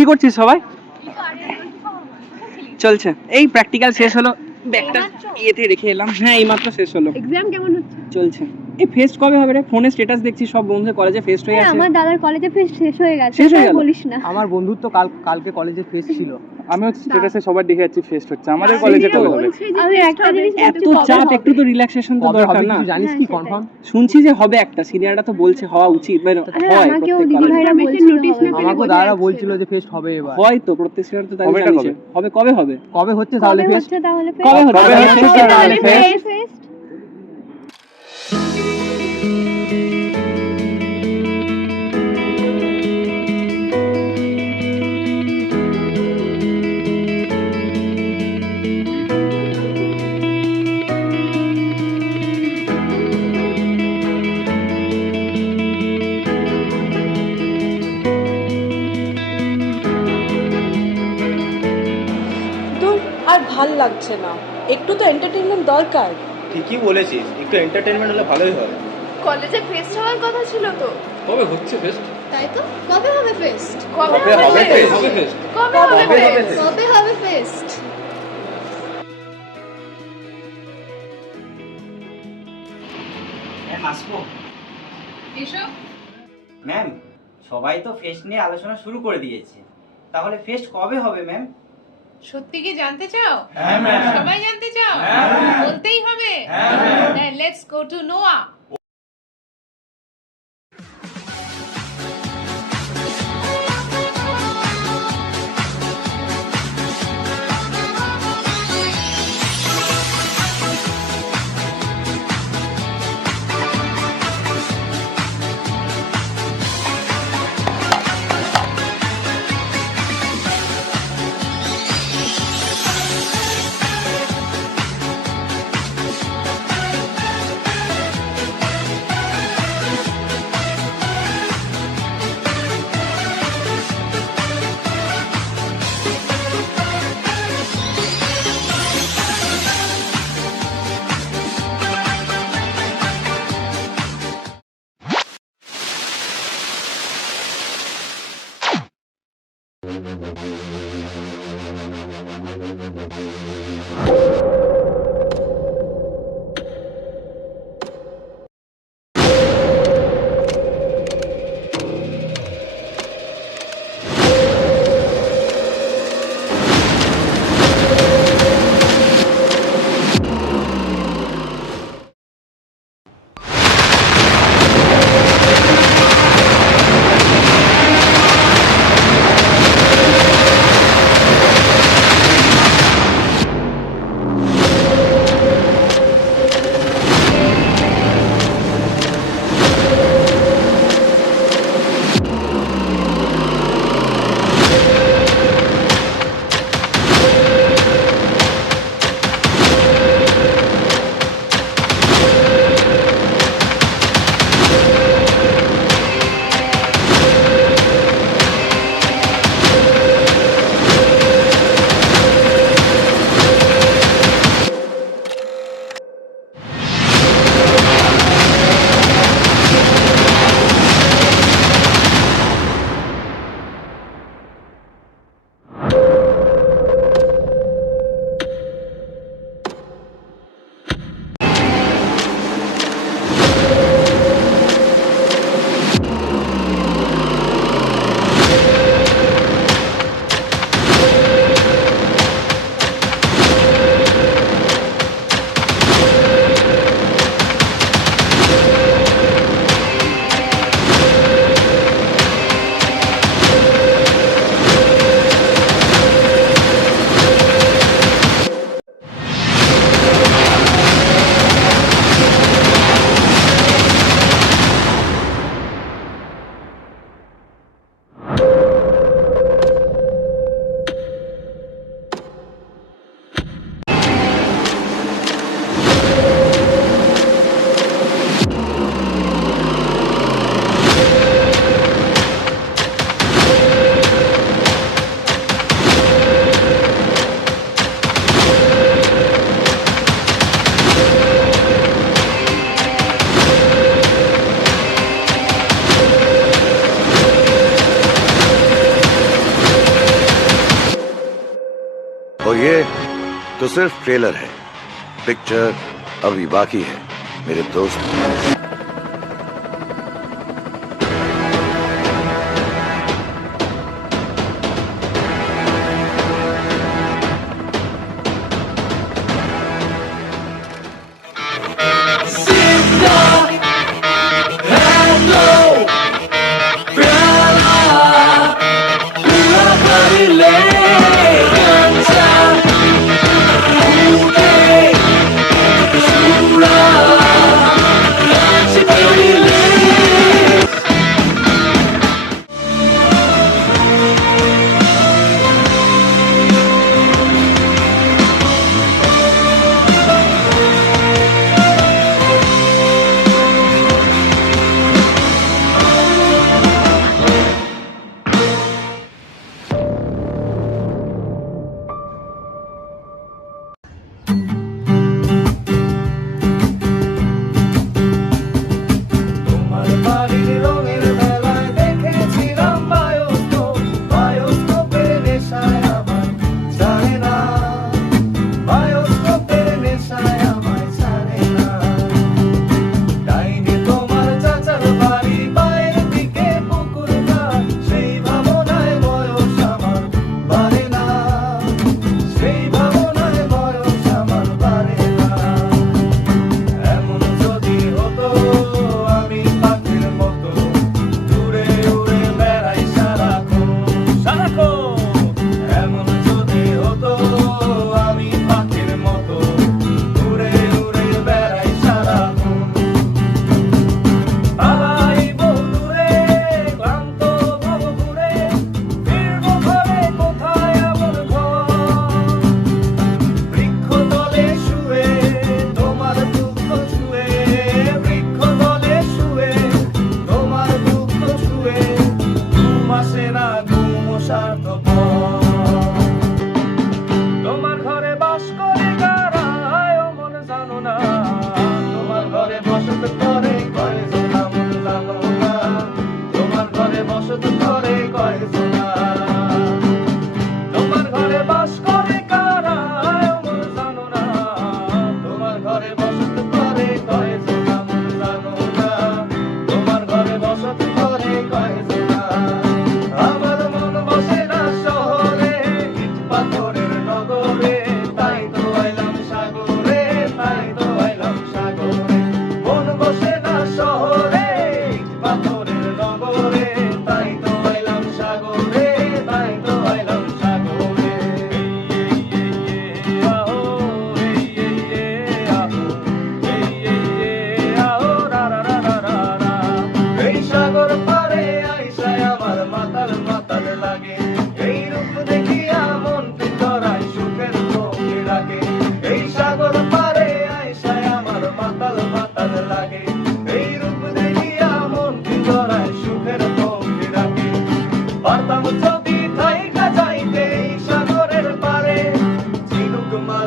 কি করছিস সবাই? চলছে, এই প্র্যাকটিক্যাল শেষ হলো, ব্যাগটা ইয়েতে রেখে এলাম। হ্যাঁ এইমাত্র শেষ হলো। এক্সাম কেমন হচ্ছে? চলছে। এই ফেস্ট কবে হবে রে? ফোনে স্ট্যাটাস দেখছি সব বন্ধুদের কলেজে ফেস্ট হয়ে আছে। আমার দাদার কলেজে ফেস্ট শেষ হয়ে গেছে, শেষ হয়ে গেল? বলিস না। আমার বন্ধুর তো কালকে কলেজে ফেস্ট ছিল। আমি হচ্ছে স্ট্যাটাসে সবার দেখে যাচ্ছি ফেস্ট হচ্ছে। আমাদের কলেজে কবে হবে? আমি একটা জিনিস এত চাপ, একটু তো রিল্যাক্সেশন তো দরকার না? জানিস কি কনফার্ম? শুনছি যে হবে একটা, সিনিয়ররা তো বলছে হওয়া উচিত, মানে হয় আমাকেও প্রত্যেক দিদি ভাইরা কলেজে। বলছিল নোটিশ না পেলে আমাকে দাদারা বলছিল যে ফেস্ট হবে এবার। হয় তো প্রত্যেক সিনিয়র তো তাই হবেটা জানিয়েছে। হবে কবে হবে? কবে হচ্ছে তাহলে ফেস্ট? কবে কবে হচ্ছে তাহলে ফেস্ট? আর ভাল লাগছে না, একটু তো এন্টারটেইনমেন্ট দরকার। ঠিকই বলেছিস, একটু এন্টারটেইনমেন্ট হলে ভালোই হয়। কলেজে ফেস্ট হওয়ার কথা ছিল তো। কবে হচ্ছে ফেস্ট? তাই তো, কবে হবে ফেস্ট? কবে হবে ফেস্ট? হবে ফেস্ট? কবে হবে ফেস্ট? কবে হবে ফেস্ট? ম্যাম আসবো? এসো। ম্যাম সবাই তো ফেস্ট নিয়ে আলোচনা শুরু করে দিয়েছে, তাহলে ফেস্ট কবে হবে ম্যাম? সত্যি কি জানতে চাও? হ্যাঁ ম্যাম। সবাই জানতে চাও? বলতেই হবে? Then let's go to Noah. तो सिर्फ ट्रेलर है, पिक्चर अभी बाकी है मेरे दोस्त।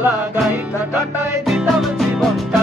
লাগাই কাটায় দিতাম জীবনটা